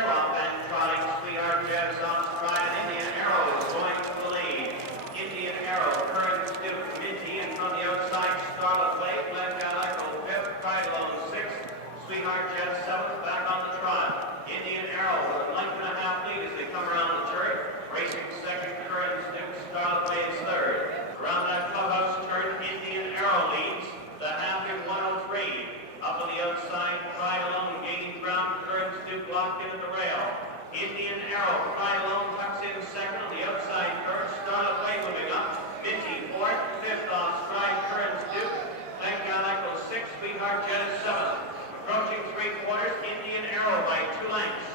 Up and trotting, Sweetheart Jeb's on stride, and Indian Arrow is going to the lead. Indian Arrow, Current Duke, Minty, and from the outside, Scarlet Lake, Glen Gallagher, fifth, Pride Alone, sixth, Sweetheart Jeb, seventh, back on the trot. Indian Arrow with a length and a half lead as they come around the turn. Racing second, Current Duke, Scarlet Lake is third. Around that clubhouse turn, Indian Arrow leads. The half in 103. Up on the outside, Pride Alone gaining ground, Current Duke locked into the rail. Indian Arrow, Pride Alone tucks in second on the outside curve. Scarlet Lake moving up. Minty fourth, fifth off stride, Current Duke. Glen Gallagher sixth, Sweetheart Jeb seventh. Approaching three quarters, Indian Arrow by 2 lengths.